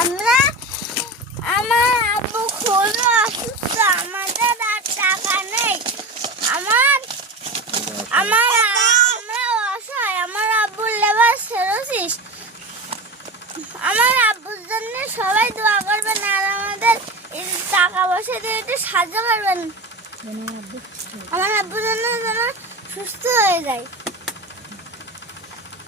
আমরা আমার আব্বু খুবই অসুস্থ আমাদের আর টাকা নেই। আমার আমার আমরা অসহায় আমার আব্বুর লেবার সেরোসিস। আমার আব্বুর জন্য সবাই দোয়া করবেন আর আমাদের টাকা পয়সা দিয়ে একটু সাহায্য করবেন। আমার আব্বুর জন্য যেন সুস্থ হয়ে যায়।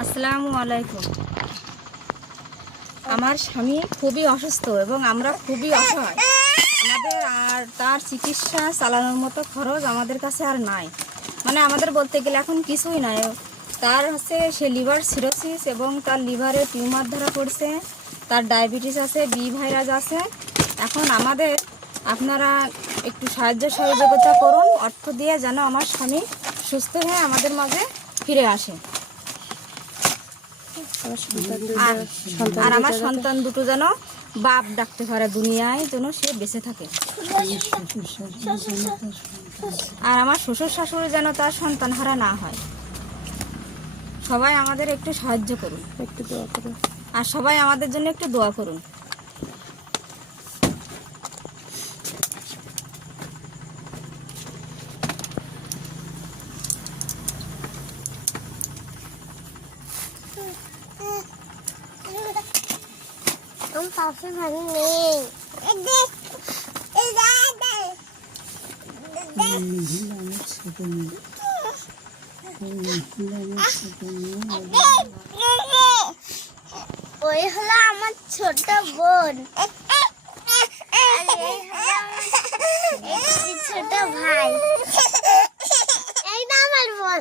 আসসালামু আমার স্বামী খুবই অসুস্থ এবং আমরা খুবই অসহায়। আমাদের আর তার চিকিৎসা চালানোর মতো খরচ আমাদের কাছে আর নাই। মানে আমাদের বলতে গেলে এখন কিছুই নাই। তার হচ্ছে সে লিভার সিরোসিস এবং তার লিভারে টিউমার ধরা পড়ছে, তার ডায়াবেটিস আছে, বি ভাইরাস আছে। এখন আমাদের আপনারা একটু সাহায্য সহযোগিতা করুন, অর্থ দিয়ে যেন আমার স্বামী সুস্থ হয়ে আমাদের মাঝে ফিরে আসে। আর আমার সন্তান দুটো যেন বাপ ডাকতে পারে দুনিয়ায় যেন সে বেঁচে থাকে। আর আমার শ্বশুর শাশুড়ি যেন তার সন্তান হারা না হয়। সবাই আমাদের একটু সাহায্য করুন। একটু দোয়া করো আর সবাই আমাদের জন্য একটু দোয়া করুন। Đi ra đây. ওই হলো আমার ছোট বোন ছোট ভাই এই না আমার বোন